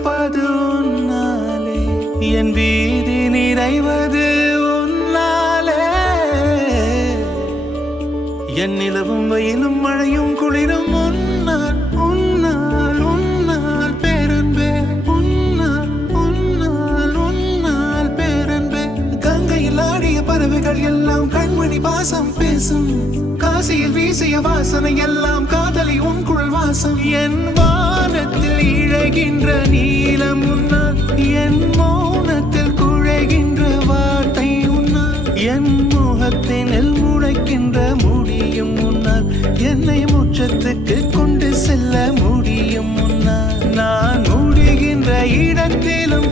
ரசிப்பது உன்னாலே, என் வீதி நிறைவது உன்னாலே. என் நிலவும் வெயிலும் மழையும் குளிரும் உன்னால், உன்னால், உன்னால் பேரன்பே. உன்னால், உன்னால், உன்னால் பேரன்பே. கங்கையில் ஆடிய பறவைகள் எல்லாம் கண்மணி பாசம் பேசும். காசியில் வீசிய வாசனை எல்லாம் காதலி உன் குழல் வாசம். என் வானத்தில் இழகின்ற நீலம் உன்னால், என் மௌனத்தில் குழைகின்ற வார்த்தை உன்னால், என் முகத்தினில் முளைக்கின்ற முடியும் உன்னால், என்னை முற்றத்துக்கு கொண்டு செல்ல முடியும் உன்னால். நான் முடிகின்ற இடத்திலும்